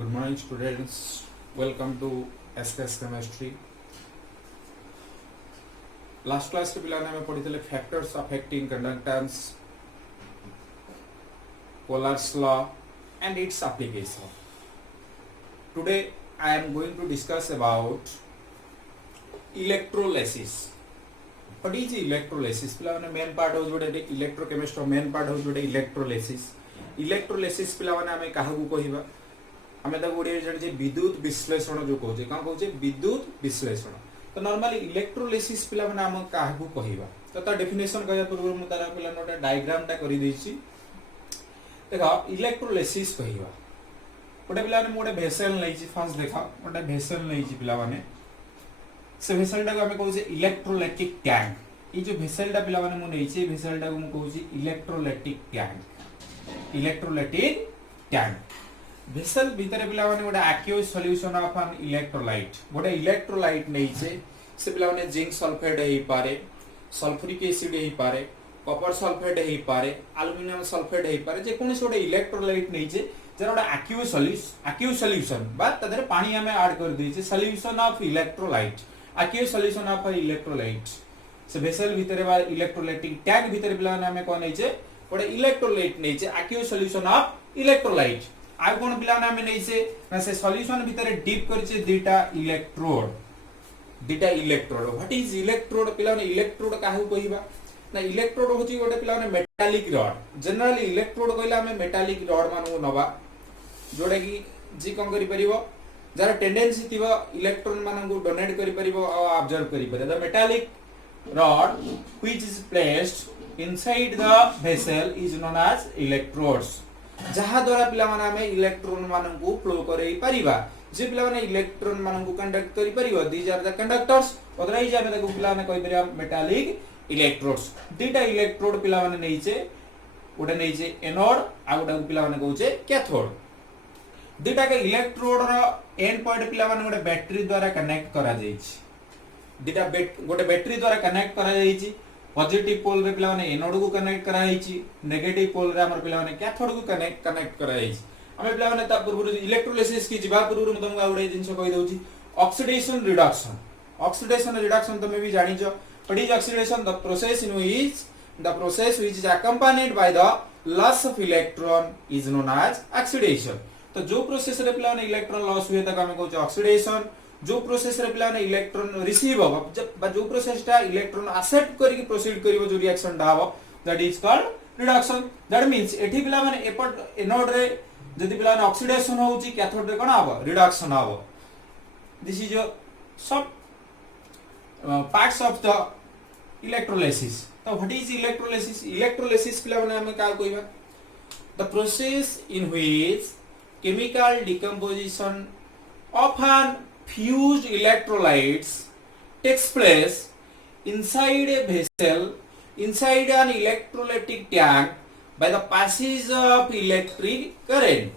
Good morning, students. Welcome to SKS Chemistry. Last class के पिलाने में पढ़ी थे factors affecting conductance, Polar's law, and its application. Today, I am going to discuss about electrolysis. What is electrolysis? पिलाने main part हो जोड़े electrochemistry main part हो जोड़े electrolysis. Electrolysis पिलाने हमें कहाँ को कहिबा? हमें तो ओडिया जाने विद्युत विश्लेषण जो कहते कौन कहते विद्युत विश्लेषण तो नॉर्मली इलेक्ट्रोलिसिस पिला माने हम काहू कहिबा तो डेफिनेशन कहया पूर्व मु तारा पिला नोटा डायग्राम ता करि दैछि देखा इलेक्ट्रोलिसिस कहिबा ओटा पिला माने मोटे वेसल लैछि फर्स्ट देखा ओटा वेसल लैछि पिला माने से वेसल टा को हम कहू जे इलेक्ट्रोलाइटिक टैंक ई जो वेसल टा पिला माने मु नैछि वेसल टा को मु कहू जे इलेक्ट्रोलाइटिक टैंक वेसल भीतर पिला माने गोटे aqueous solution of an electrolyte गोटे इलेक्ट्रोलाइट नै से पिला माने जिंक सल्फेट हेई पारे सल्फ्यूरिक एसिड हेई पारे कॉपर सल्फेट हेई पारे एल्युमिनियम सल्फेट हेई पारे जे कोनसे गोटे इलेक्ट्रोलाइट नै जरा गोटे एक्यूज सॉल्यूशन बा तदरे पानी हमें ऐड कर दै छै solution of electrolyte aqueous solution of electrolyte से वेसल भीतर बा इलेक्ट्रोलाइटिक टैंक भीतर पिला माने हमें कोन नै छै गोटे इलेक्ट्रोलाइट नै छै एक्यूज सॉल्यूशन ऑफ इलेक्ट्रोलाइट आ कोन पिला नामे नै से ना से सॉल्यूशन भीतर डीप करछे दुटा इलेक्ट्रोड व्हाट इज इलेक्ट्रोड पिला ने इलेक्ट्रोड काहू कहिबा ना इलेक्ट्रोड होची गोटे पिला ने मेटालिक रॉड जनरली इलेक्ट्रोड कहला हमें मेटालिक रॉड मानु नबा जोडा की जी कोन करि परिबो जरा टेंडेंसी थिबो इलेक्ट्रॉन मानन को डोनेट करि परिबो आ ऑब्जर्व करि परिबो the metallic rod which is placed inside the vessel is known as electrodes जहा द्वारा पिला माने हमें इलेक्ट्रॉन मानन को फ्लो करै परिबा जे पिला माने इलेक्ट्रॉन मानन को कंडक्ट करि परिबो these are the conductors otherwise हमें ताको पिला माने कहि परिबा मेटालिक इलेक्ट्रोड्स दुटा इलेक्ट्रोड पिला माने नै छै ओटा नै छै एनोड आ ओटा पिला माने कहू छै कैथोड दुटा के इलेक्ट्रोड रो एंड पॉइंट पिला माने गोटे बैटरी द्वारा कनेक्ट करा जाय छै दुटा गोटे बैटरी द्वारा कनेक्ट करा जाय छै पॉजिटिव पोल रे पिला माने एनोड को कनेक्ट करा हिची नेगेटिव पोल रे हमर पिला माने कैथोड को कनेक्ट करा हिची हमें पिला माने ता पूर्व इलेक्ट्रोलिसिस की जिबा पूर्व म तुमका उडे जिंस कहि दउची ऑक्सीडेशन रिडक्शन तमे भी जानि छ what is oxidation the process which is accompanied by the loss of electron is known as oxidation तो जो प्रोसेस रे पिला माने इलेक्ट्रॉन लॉस हुए तक हमें कहू छ ऑक्सीडेशन जो प्रोसेस रे पिला ने इलेक्ट्रॉन रिसीव हो जो प्रोसेस टा इलेक्ट्रॉन एक्सेप्ट करी प्रोसीड करिवो जो रिएक्शन टा हो that is called reduction that means एठी पिला माने एपट एनोड रे जदि पिला ने ऑक्सीडेशन होउची कैथोड रे कोन आबो रिडक्शन आबो this is sub parts of the electrolysis तो व्हाट इज इलेक्ट्रोलिसिस पिला माने हमें का कहिबा the process in which chemical decomposition of an fused electrolytes takes place inside a vessel inside an electrolytic tank by the passage of electric current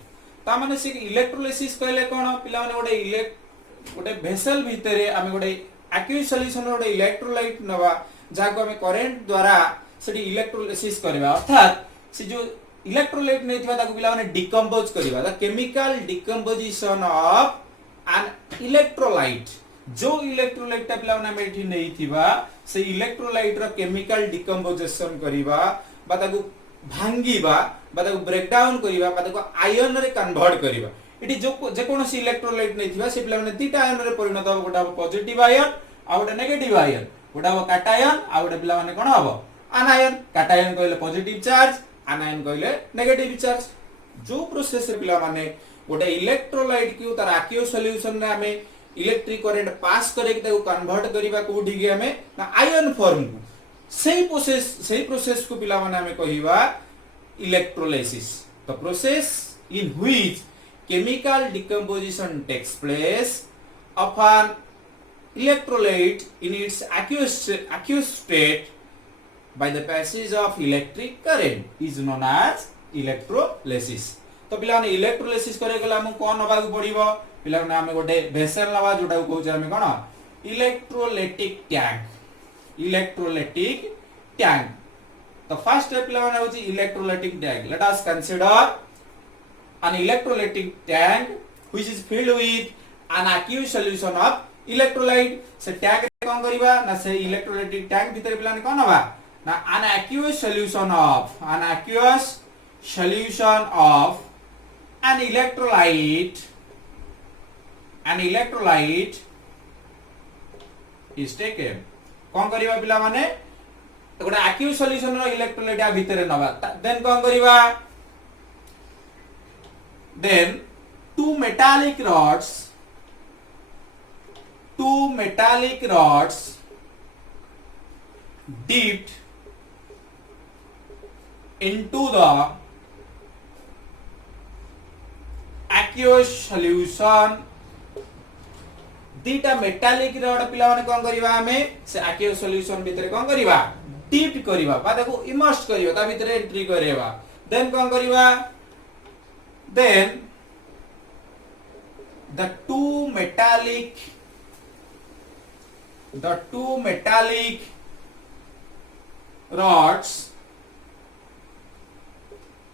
ता माने से electrolysis कहले कोन पिला माने गोटे वेसल भितरे आमे गोटे एक्यूज सॉल्यूशन गोटे इलेक्ट्रोलाइट नवा जाको आमे करंट द्वारा सेठी इलेक्ट्रोलिसिस करबा अर्थात से जो इलेक्ट्रोलाइट नेथिबा ताको पिला माने डिकम्पोज करबा the chemical decomposition of an electrolyte जो इलेक्ट्रोलाइट टा पिला माने एठी नै थिबा से इलेक्ट्रोलाइट रो केमिकल डिकम्पोजिशन करिबा बा ताको भांगीबा बा ताको ब्रेक डाउन करिबा बा ताको आयन रे कन्वर्ट करिबा एठी जो जे कोनोसी इलेक्ट्रोलाइट नै थिबा से पिला माने तीटा आयन रे परिणत हो गोटा पॉजिटिव आयन आ गोटा नेगेटिव आयन गोटा कैटायन आ गोटा पिला माने कोन हबो आनायन कैटायन कहले पॉजिटिव चार्ज आनायन कहले नेगेटिव चार्ज जो प्रोसेस रे पिला माने गोटे इलेक्ट्रोलाइट की तार एक्यूज सॉल्यूशन रे हमें इलेक्ट्रिक करंट पास करे ताको कन्वर्ट करिबा कोठी के हमें ना आयन फॉर्म को सही प्रोसेस को पिला माने हमें कहिबा electrolysis the process in which chemical decomposition takes place of an electrolyte in its aqueous state by the passage of electric current is known as electrolysis तो पिला ने इलेक्ट्रोलिसिस करे गला हम कोन नबा को पड़िबो पिला ने हम गोटे वेसल नबा जोटा को कहू हम कोन इलेक्ट्रोलाइटिक टैंक तो फर्स्ट स्टेप पिला ने होची electrolytic tank let us consider an electrolytic tank which is filled with an aqueous solution of electrolyte से टैग रे कोन करबा ना से इलेक्ट्रोलाइटिक टैग भीतर पिलाने कोन हवा ना an aqueous solution of an electrolyte is taken कोन करबा पिला माने गोटे aqueous solution रो इलेक्ट्रोलाइट आ भीतर नवा देन कोन करबा then two metallic rods dipped into the aqueous solution दीटा मेटालिक रड पिला माने कोन करबा हमें से aqueous solution भीतर कोन करबा डिप्ट करबा बा देखो इमर्स करबा ता भीतर एंट्री करबा देन कोन करबा then the two metallic rods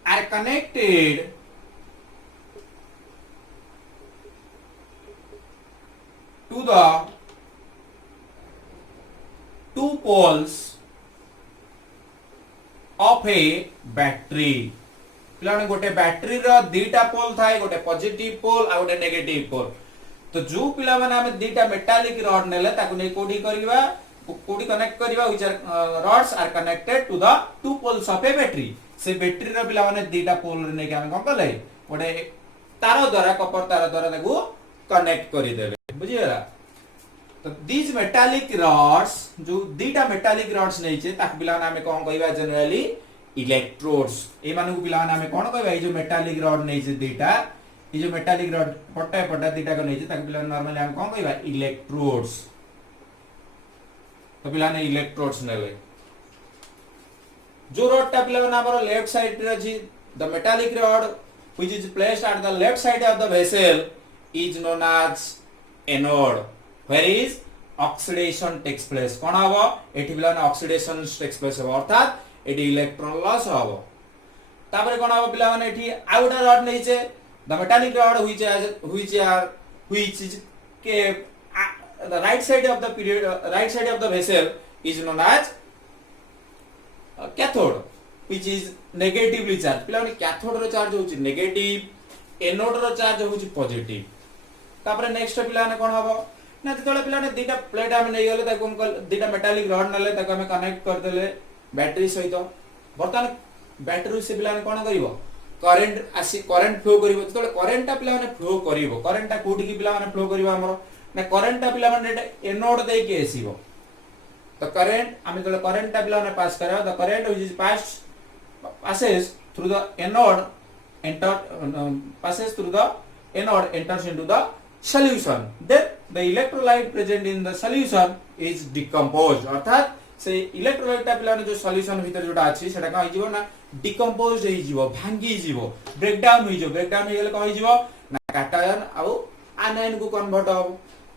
are connected to the two poles of a battery पिलाने गोटे बैटरी रो दीटा पोल थाए गोटे पॉजिटिव पोल आ गोटे नेगेटिव पोल तो जो पिला माने हम दीटा मेटालिक रॉड नेले ताकू नै कोडी करबा कोडी कनेक्ट करबा which are rods are connected to the two poles of a battery से बैटरी रो पिला माने दीटा पोल रे नै के हम कोन करले गोटे तार द्वारा कपर तार द्वारा ताकू कनेक्ट करि देले बुझियरा तो दीज मेटालिक रॉड्स जो दीटा मेटालिक रॉड्स नै छै ताकू पिला माने हम कोन कहबा जनरली इलेक्ट्रोड्स ए माने को पिला नामे कोन कहबा ए जो मेटालिक रॉड नै छै दीटा ए जो मेटालिक रॉड पट्टा दीटा को नै छै ताक पिला नॉर्मली हम कोन कहबा इलेक्ट्रोड्स तो पिला ने इलेक्ट्रोड्स नेले जो रॉड टा पिला हमर लेफ्ट साइड रे अछि the metallic rod which is placed at the left side of the vessel is known as anode where is oxidation takes place कोन हबो एठी पिला ने ऑक्सीडेशन टेक्स प्लेस हबो अर्थात एटी इलेक्ट्रॉन लॉस हबो तापर कोन हबो पिला माने एठी आउटर रॉड नै छै the metallic rod which is के the right side of the vessel is known as cathode which is negatively charged पिला माने कैथोड रो चार्ज होछि नेगेटिव एनोड रो चार्ज होछि पॉजिटिव तापर नेक्स्ट पिला माने कोन हबो ना ततोले पिला माने दीटा प्लेट हम नै गेले ताको हम दीटा मेटालिक रॉड नले ताको हम कनेक्ट कर देले बैटरी सहित बर्तमान बैटरी से पिला कोन करिवो करंट फ्लो करिवो तो करंट ता पिला माने फ्लो करिवो करंट ता कोठी की पिला माने फ्लो करिवो हमरो ना करंट ता पिला माने एनोड दे के आसीबो तो करंट हम तो करंट ता पिला माने पास करा the current which is passes through the anode enters into the solution then the electrolyte present in the solution is decomposed अर्थात से इलेक्ट्रोलाइट ता पिलाने जो सॉल्यूशन भीतर जोटा अछि सेटा का हिजिवो ना डिकम्पोज हे हिजिवो भांगी हिजिवो ब्रेकडाउन हो गेले का हिजिवो ना कैटायन आउ आनायन को कन्वर्ट हो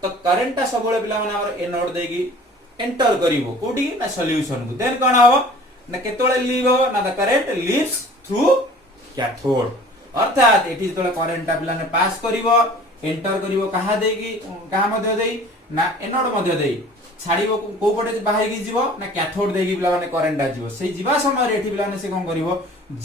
तो करंट ता सबले पिला माने हमर एनोड देगी एंटर करिवो कोडी ना सॉल्यूशन को देन कोन हबो ना केतोले लीव हो ना the current leaves through cathode अर्थात एठी तोले करंट ता पिलाने पास करिवो एंटर करिवो कहा देगी कहा मध्य देई ना एनोड मध्य देई छाड़ीबो को पटे बाहर की जीवो ना कैथोड देगी पिला माने करंट आ जीवो से जीवा समय रे एठी पिला ने से कोन करिवो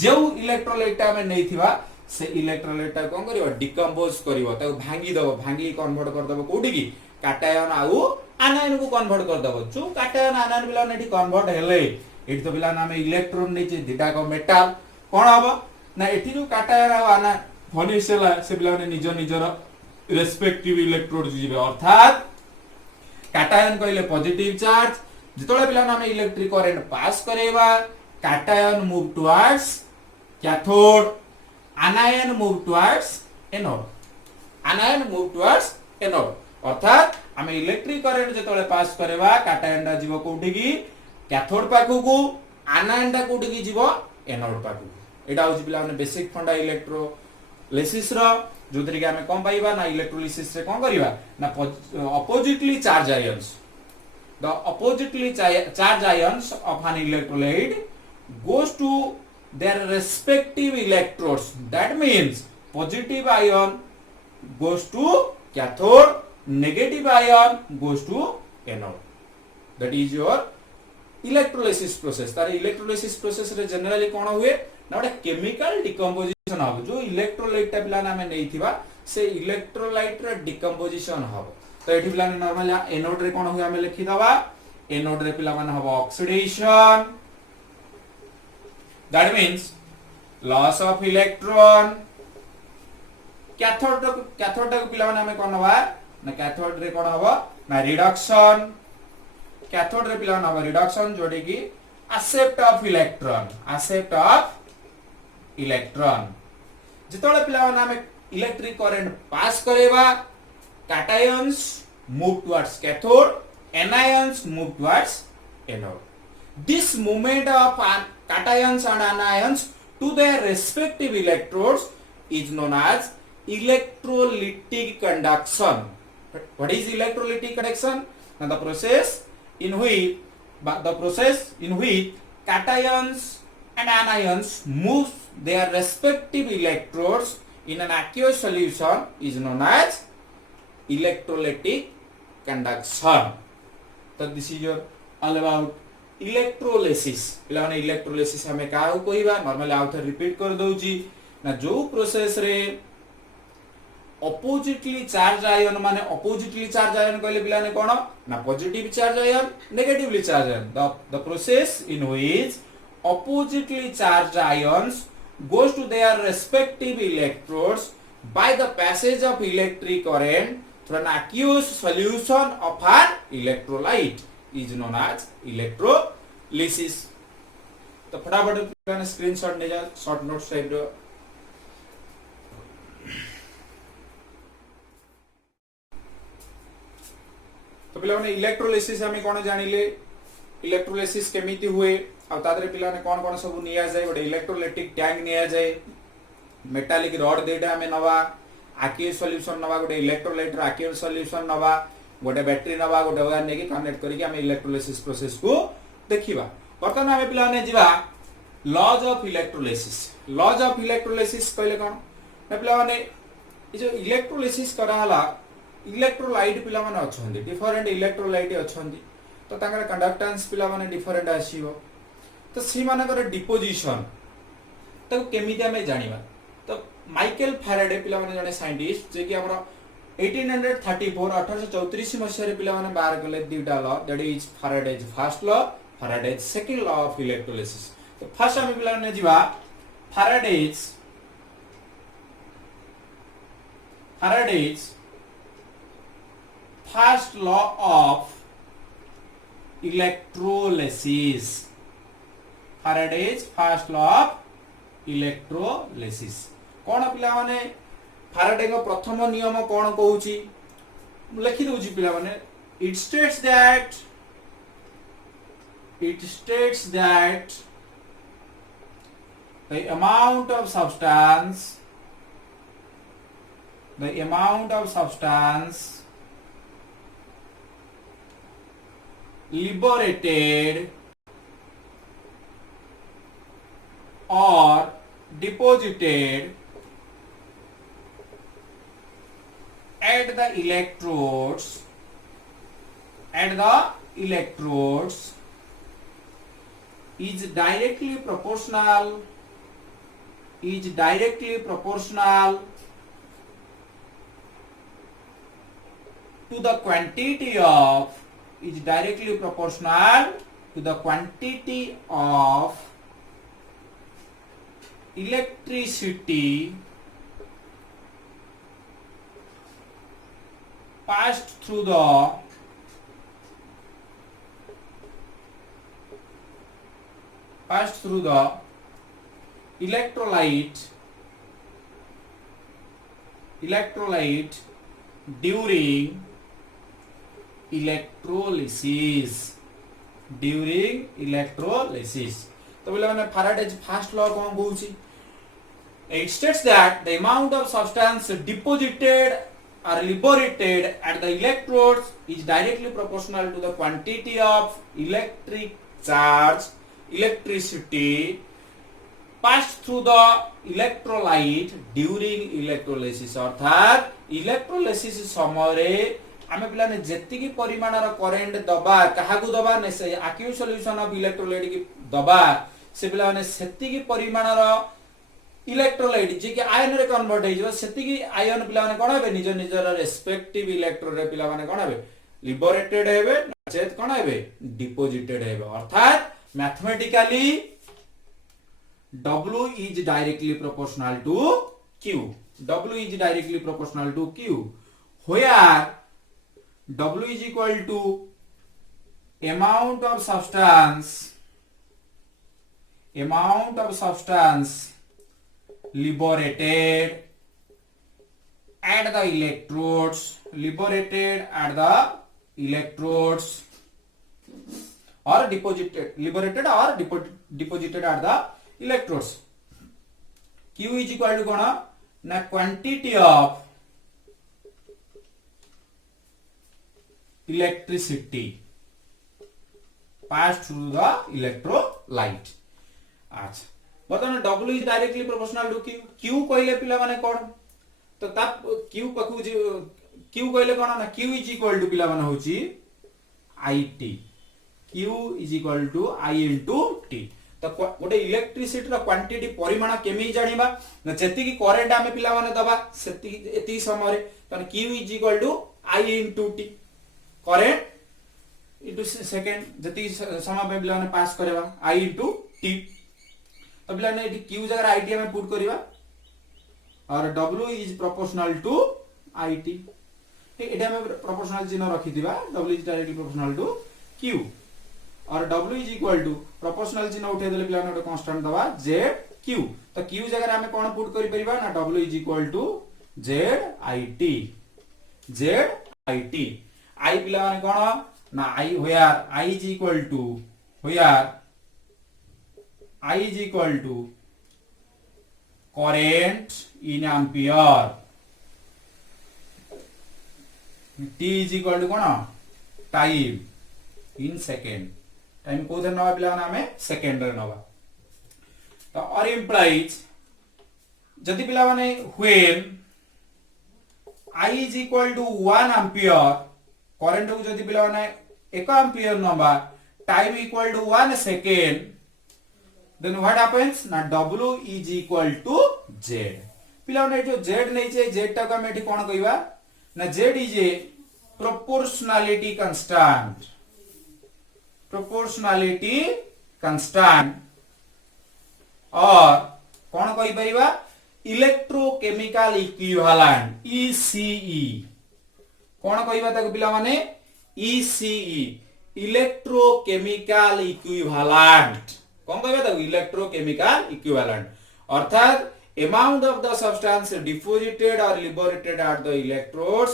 जो इलेक्ट्रोलाइट ता में नै थिबा से इलेक्ट्रोलाइट ता कोन करिवो डिकम्पोज करिवो ता भांगी दबो भांगी कन्वर्ट कर दबो कोठी की कैटायन आउ आनायन को कन्वर्ट कर दबो जो कैटायन आनायन पिला ने एठी कन्वर्ट हेले एठी तो पिला नामे इलेक्ट्रॉन नै जे दिटा को मेटल कोन हबो ना एठी जो कैटायन आउ आना फनिसेला से पिला ने निजर रेस्पेक्टिव इलेक्ट्रोड जीवे अर्थात कैटायन कहले पॉजिटिव चार्ज जितोले पिला नामे इलेक्ट्रिक करंट पास करेबा cation move towards cathode anion move towards anode अर्थात हम इलेक्ट्रिक करंट जितोले पास करेबा कैटायन दा जीवो कोठी की कैथोड पाखु को आनायन दा कोठी की जीवो एनोड पाखु एटा होची पिला ने बेसिक फंडा इलेक्ट्रोलिसिस रो जोतरी के हमें कम पाइबा ना इलेक्ट्रोलिसिस से कौन करिबा ना oppositely charged ions the oppositely charged ions of an electrolyte goes to their respective electrodes that means positive ion goes to cathode, negative ion goes to anode. That is your electrolysis process. तार electrolysis process रे generally कौन हुए ना ଗୋଟେ chemical decomposition hub जो electrolyte टा पिला नामे नहीं थिबा से electrolyte रे decomposition हब तो एठी पिला नॉर्मल एनोड रे कौन हुए हमें लिखि दबा एनोड रे पिला माने hub oxidation, that means loss of electron. Cathode टा को पिला माने हमें कौन हबा ना कैथोड रे कौन हबो ना reduction, कैथोड रे पिला माने हबो reduction जोडी की accept of electron जितोले पिला माने हमें इलेक्ट्रिक करंट पास करेबा cations move towards cathode, anions move towards anode. This movement of cations and anions to their respective electrodes is known as electrolytic conduction. What is electrolytic conduction? Now the process in which cations and anions move their respective electrodes in an aqueous solution is known as electrolytic conduction. So this is your all about electrolysis. पिला माने electrolysis हमें का कहबा normally आउथर repeat कर दउची ना जो process रे oppositely charged ion माने oppositely charged ion कहले पिला ने कोन ना positive charged ion, negatively charged ion. The process in which oppositely charged ions goes to their respective electrodes by the passage of electric current through an aqueous solution of an electrolyte is known as electrolysis. तो फटाफट पिला ने screenshot ले जा short notes type रो तो पिला ने electrolysis हमें कोन जानिले इलेक्ट्रोलाइसिस केमिति हुए आ तादरे पिला ने कोन कोन सब निया जाय गोटे इलेक्ट्रोलाइटिक टैंक निया जाय मेटालिक रॉड देटा हमें नवा aqueous solution नवा गोटे इलेक्ट्रोलाइट रो aqueous solution नवा गोटे बैटरी नवा गोटे वायर नेकी कनेक्ट करिके हमें इलेक्ट्रोलाइसिस प्रोसेस को देखिबा वर्तमान हमें पिला ने जिबा लॉज ऑफ इलेक्ट्रोलाइसिस कहले कोन ना पिला माने ए जो इलेक्ट्रोलाइसिस करा हला इलेक्ट्रोलाइट पिला माने अछंदी डिफरेंट इलेक्ट्रोलाइट अछंदी तो तांकर कंडक्टेंस पिला माने डिफरेंट आसीबो तो सी मानकर डिपोजिशन तो केमिति हमें जानिबा तो माइकल फैराडे पिला माने जने साइंटिस्ट जे कि हमरो 1834 मसिया रे पिला माने बाहर कले दुटा law that is Faraday's first law Faraday's second law of electrolysis तो फर्स्ट हम पिला ने जीवा Faraday's first law of electrolysis Faraday's first law of electrolysis कोन पिला माने फैराडे को प्रथम नियम कोन कहूची लिखि दोची पिला माने it states that the amount of substance liberated or deposited at the electrodes is directly proportional to the quantity of electricity passed through the electrolyte during electrolysis तो बोले माने फैराडेज फर्स्ट लॉ कोन कहूची it states that the amount of substance deposited or liberated at the electrodes is directly proportional to the quantity of electricity passed through the electrolyte during electrolysis अर्थात electrolysis समय रे आमे पिलाने जेतिकी परिमाणर current दबा काहाकू दबा ने से एक्यू सॉल्यूशन ऑफ इलेक्ट्रोलाइट की दबा से पिलाने सेतिकी परिमाणर इलेक्ट्रोलाइट जे कि आयन रे कन्वर्ट हे जो सेतिकी आयन पिलाने कोन हेबे निज निजर रेस्पेक्टिव इलेक्ट्रोड रे पिलाने कोन हेबे लिबरेटेड हेबे नचेत कोन हेबे डिपोजिटेड हेबे अर्थात mathematically W is directly proportional to Q. W is directly proportional to Q. Where W is equal to amount of substance liberated at the electrodes, or liberated or deposited at the electrodes. Q is equal to kona na quantity of electricity passed through the electrolyte. अच्छा बर्तमान W is directly proportional to Q. Q कहले पिला माने कोन तो ता Q पखु Q कहले कोन ना Q is equal to पिला माने होची IT. Q is equal to I into T. तो गोटे इलेक्ट्रिसिटी रो क्वांटिटी परिमाण केमी जानिबा न जेति की करंट आमे पिला माने दबा सेति एति समय रे तने Q is equal to I into T current into second जेति समय पे पिला माने पास करबा I into T तो पिला ने एटी Q जगह IT हमें पुट करबा और W is proportional to IT एटा हमें प्रोपोर्शनल चिन्ह रखि दिबा W is directly proportional to Q और W is equal to proportional चिन्ह उठे देले पिला ने कांस्टेंट दबा ZQ तो Q जगह हमें कोन पुट करि परिबा ना W is equal to ZIT I पिला ने कोन ना I where I is equal to current in ampere, T is equal to cone time in second. Time को दे नवा पिला नामे सेकंड रे नवा तो और इंप्लाइज जदि पिला माने when I is equal to 1 ampere current को जदि पिला माने 1 ampere नवा time equal to 1 second then what happens ना W is equal to Z पिला माने जो Z नै छै Z टा को हम एठी कोन कहिबा ना Z is a proportionality constant और कौन कहि परिबा इलेक्ट्रोकेमिकल इक्विवेलेंट ECE कौन कहिबा ताको पिला माने ECE इलेक्ट्रोकेमिकल इक्विवेलेंट कौन कहिबा ताको इलेक्ट्रोकेमिकल इक्विवेलेंट अर्थात amount of the substance deposited or liberated at the electrodes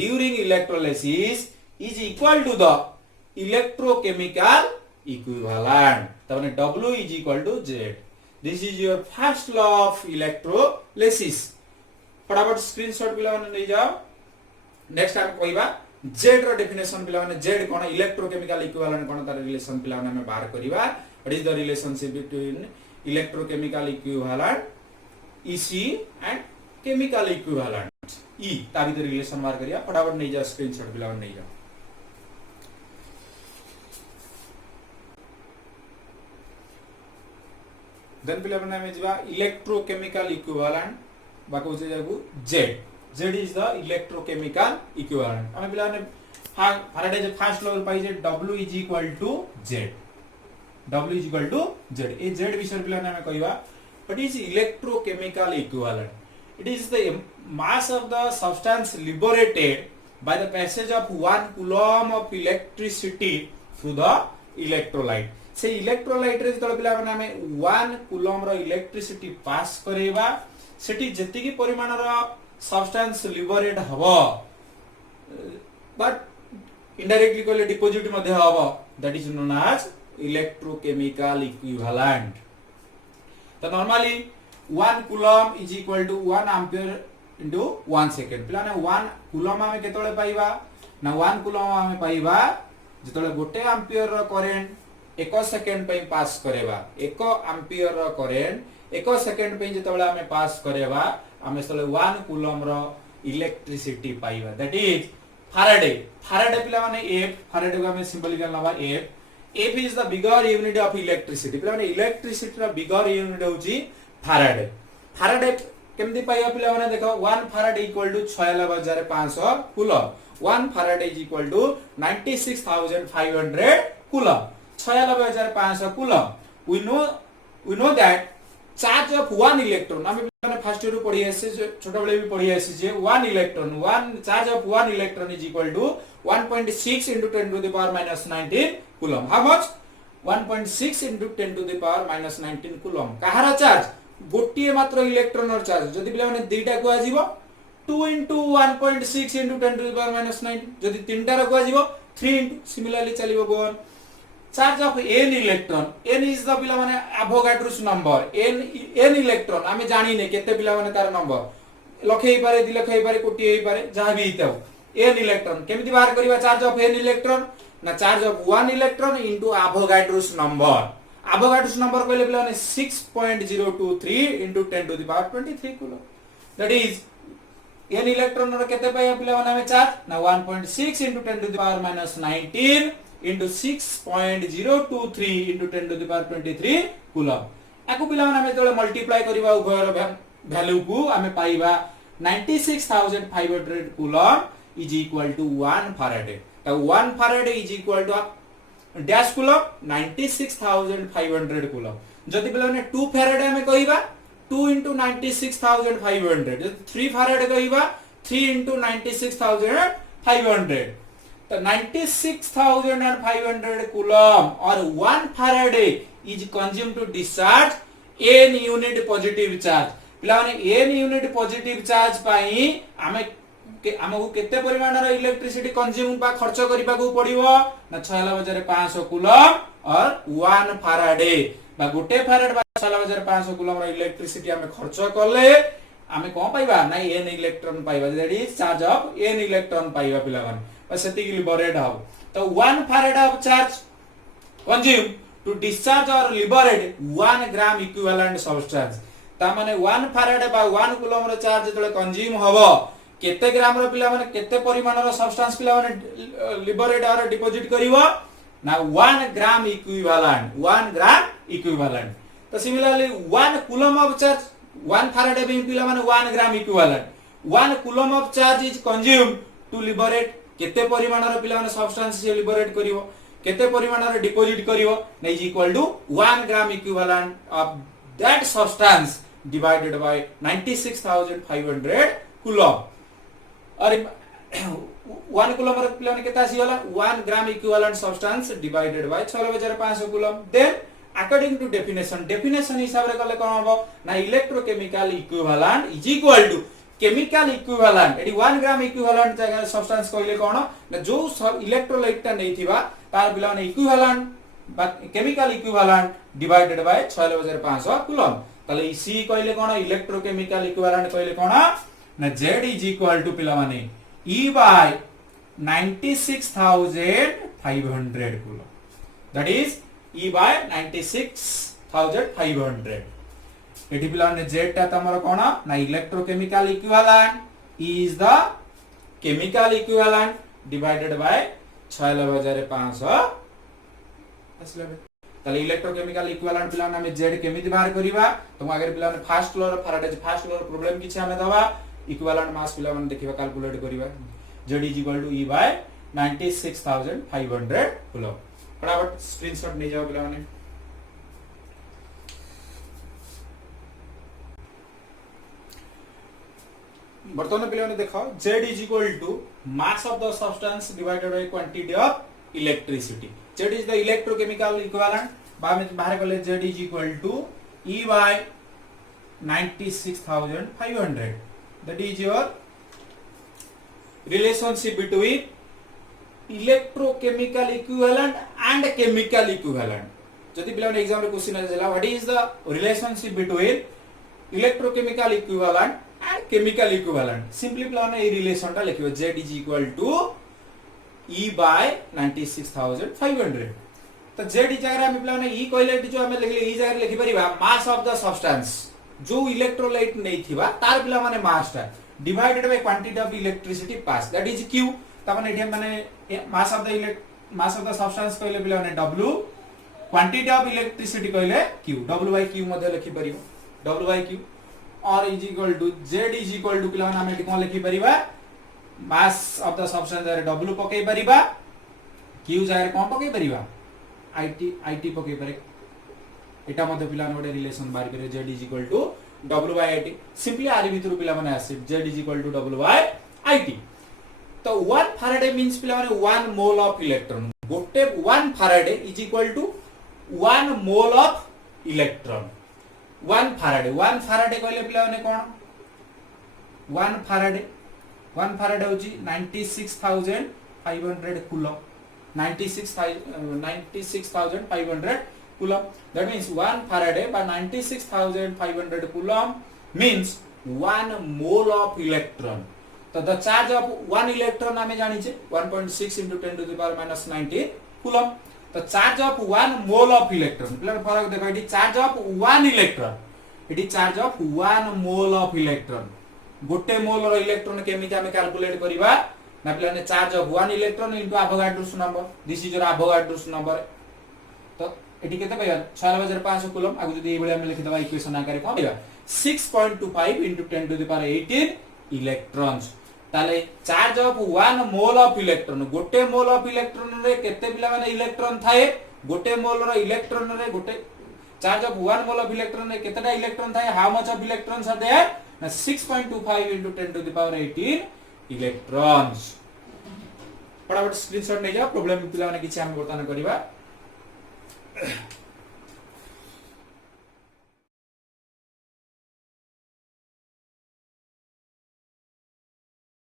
during electrolysis is equal to the electrochemical equivalent तबने W is equal to Z. This is your first law of electrolysis. फटाफट screenshot पिला माने नै जाओ next time कहबा Z रो definition पिला माने Z कोन electrochemical equivalent कोन तार relation पिला माने हम बाहर करिबा what is the relationship between electrochemical equivalent EC and chemical equivalent E ता भीतर रिलेशन बाहर करिया फटाफट नै जा स्क्रीनशॉट पिला माने नै जा देन पिला माने हम जिबा इलेक्ट्रोकेमिकल इक्विवेलेंट बाको जे जाबु Z is the electrochemical equivalent हम पिला ने Faraday J first law pi J W is equal to Z A Z विषय पिला ने हम कहबा what is electrochemical equivalent it is the mass of the substance liberated by the passage of 1 coulomb of electricity through the electrolyte से electrolyte रे जतले पिला माने हमें 1 कूलम रो इलेक्ट्रिसिटी पास करेबा सेठी जति की परिमाण रो सब्सटेंस लिबरेट हबो बट इनडायरेक्टली कोले डिपॉजिट मध्ये हबो that is known as electrochemical equivalent तो normally 1 coulomb is equal to 1 ampere into 1 second पिला ने 1 कूलम हमें केतले पाइबा ना 1 कूलम हमें पाइबा जतले गोटे एम्पियर रो करंट 1 सेकंड पे पास करेबा 1 एम्पियर रो करंट 1 सेकंड पे जतले हमें पास करेबा हमें सले 1 कूलम रो इलेक्ट्रिसिटी पाइबा दैट इज फैराडे फैराडे पिला माने एफ फैराडे को हमें सिंबलिकल नबा F is the bigger unit of electricity पिला माने इलेक्ट्रिसिटी रा बिगर यूनिट होची फैराडे फैराडे केमदी पाइबा पिला माने देखो 1 faraday equal to 66500 coulomb 1 faraday is equal to 96500 coulomb 66500 coulomb we know that charge of 1 electron हमें मैंने फर्स्ट ईयर पढ़ी आसे छोटा बड़े भी पढ़ी आसे जे 1 electron 1 charge of 1 electron is equal to 1.6 into 10 to the power minus 19 coulomb how much 1.6 into 10 to the power minus 19 coulomb कहारा चार्ज गोटिए मात्र इलेक्ट्रॉन और चार्ज जदी पिला माने दुईटा को आजीबो 2 into 1.6 into 10 to the power minus 19 जदी तीनटा रो को आजीबो 3 into सिमिलरली चलिबो गोन charge of n electron n is the पिला माने एवोगाड्रोस नंबर n इलेक्ट्रॉन हमें जानि ने केते पिला माने तार नंबर लखे पारे दि लखे पारे कोटी हे पारे जहां भी हिताउ n इलेक्ट्रॉन केमिति बाहर करबा चार्ज ऑफ n इलेक्ट्रॉन ना charge of 1 electron into Avogadro's number Avogadro's number कहले पिला माने 6.023 into 10 to the power 23 coulomb that is n electron रो केते पाया पिला माने हमें चार्ज ना 1.6 into 10 to the power minus 19 into 6.023 into 10 to the power 23 coulomb याकू पिला माने हमें तोले मल्टीप्लाई करबा उभयर वैल्यू को हमें पाइबा 96500 coulomb is equal to 1 faraday तो 1 faraday is equal to dash coulomb 96500 coulomb जदी पिला माने 2 फैराडे हमें कहिबा 2 into 96500 जदी 3 फैराडे कहिबा 3 into 96500 तो 96500 कूलम और 1 faraday is consume to discharge n unit positive charge पिला माने n यूनिट पॉजिटिव चार्ज पाई हमको केते परिमाण रो इलेक्ट्रिसिटी कंज्यूम बा खर्च करबा को पड़िबो ना 6500 कूलम और 1 फैराडे बा गोटे फैराडे बा 6500 कूलम रो इलेक्ट्रिसिटी हमें खर्च करले हमें कोन पाइबा ना n इलेक्ट्रॉन पाइबा that is charge of n electron पाइबा पिला माने सेटिक लिबरेट हो तो 1 faraday of charge consume to discharge और लिबरेट 1 ग्राम इक्विवेलेंट सब्सटेंस ता माने 1 फैराड बा 1 कूलम रो चार्ज जतले कंज्यूम होबो केते ग्राम रो पिला माने केते परिमाण रो सब्सटेंस पिला माने लिबरेट और डिपॉजिट करिवो ना 1 ग्राम इक्विवेलेंट तो similarly 1 coulomb of charge 1 farad बे पिला माने 1 gram equivalent 1 coulomb of charge is consume to liberate केते परिमाण रो पिला माने सब्सटेंस से लिबरेट करिवो केते परिमाण रो डिपॉजिट करिवो न is equal to 1 gram equivalent of that substance divided by 96500 coulomb और 1 कूलम रो पिला माने केता आसी होला 1 gram equivalent substance divided by 6500 coulomb then according to definition हिसाब रे कले कोन होबो ना electrochemical equivalent is equal to chemical equivalent एडी 1 ग्राम इक्विवेलेंट जगह सब्सटेंस कहले कोन ना जो इलेक्ट्रोलाइट ता नै थिबा तार बिला ने इक्विवेलेंट बा chemical equivalent divided by 6500 coulomb तले सी कहले कोन इलेक्ट्रोकेमिकल इक्विवेलेंट कहले कोन ना z इज इक्वल टू पिला माने E by 96500 coulomb that is E by 96500 eighty पिला ने z ता तमरो कोन ना electrochemical equivalent is the chemical equivalent divided by 6500 असले तले इलेक्ट्रोकेमिकल इक्विवेलेंट पिला ने z केमिति बाहर करिबा तुम आगे पिला ने first law Faraday first law problem किछ हमें दबा इक्विवेलेंट मास पिला ने देखिबा कैलकुलेट करिबा z is equal to E by 96500 coulomb फटाफट स्क्रीनशॉट ले जाओ पिला ने बर्तमान पिला ने देखो z is equal to mass of the substance divided by quantity of electricity z is the electrochemical equivalent बाहर करले z is equal to E by 96500 that is your relationship between electrochemical equivalent and chemical equivalent जदि पिला ने exam रे question आइला what is the relationship between electrochemical equivalent and chemical equivalent simply पिला ने ए रिलेशन ता लिखियो z is equal to E by 96500 तो z जगह हम पिला ने E कहले जो हम लिखले ई जगह लिखि परिबा मास ऑफ द सब्सटेंस जो इलेक्ट्रोलाइट नै थिबा तार पिला माने मास ता divided by quantity of electricity passed, that is q. तमाने एठी माने mass of the substance कहले पिला माने w, quantity of electricity कहले q, w by q मध्ये लिखि परिबो, w by q or is equal to z is equal to पिला माने हम एठी कोन लिखि परिबा, mass of the substance रे w पकै परिबा, q जाय कोन पकै परिबा, it पकै परे, एटा मध्ये पिला माने रिलेशन बाहर करे z is equal to w by it. Simply आरि भितरु पिला माने आसे z is equal to w by it. तो 1 फैराडे मींस पिला माने 1 मोल ऑफ इलेक्ट्रॉन, गोटे 1 faraday is equal to 1 mole of electron. 1 faraday कहले पिला माने कोन, 1 फैराडे होची 96500 coulomb, 96500 coulomb. That means 1 Faraday by 96500 coulomb means 1 mole of electron. So the charge of 1 electron हमें जानी छे 1.6 into 10 to the power minus 19 coulomb. The charge of 1 mole of electron, पिला फरक देखो, इटी charge of 1 electron, इटी charge of 1 mole of electron. गोटे मोल रो electron केमिति हमें calculate करिबा ना, पिला ने charge of 1 electron into Avogadro's number. This is your Avogadro's number. तो एटी केते पाइबा 6500 कूलम. आगु जदी ए बेले हम लिखि दबा इक्वेशन आकारे कोन पाइबा 6.25 into 10 to the power 18 electrons. ताले charge of 1 mole of electron, गोटे मोल ऑफ इलेक्ट्रॉन रे केते पिला माने इलेक्ट्रॉन थाए, गोटे मोल रो इलेक्ट्रॉन रे गोटे charge of 1 mole of electron रे केतेटा इलेक्ट्रॉन थाए, how much of electrons are there, 6.25 into 10 to the power 18 electrons. फटाफट स्क्रीनशॉट नै जाओ, प्रॉब्लम पिला माने किछि हम वर्तन करिबा.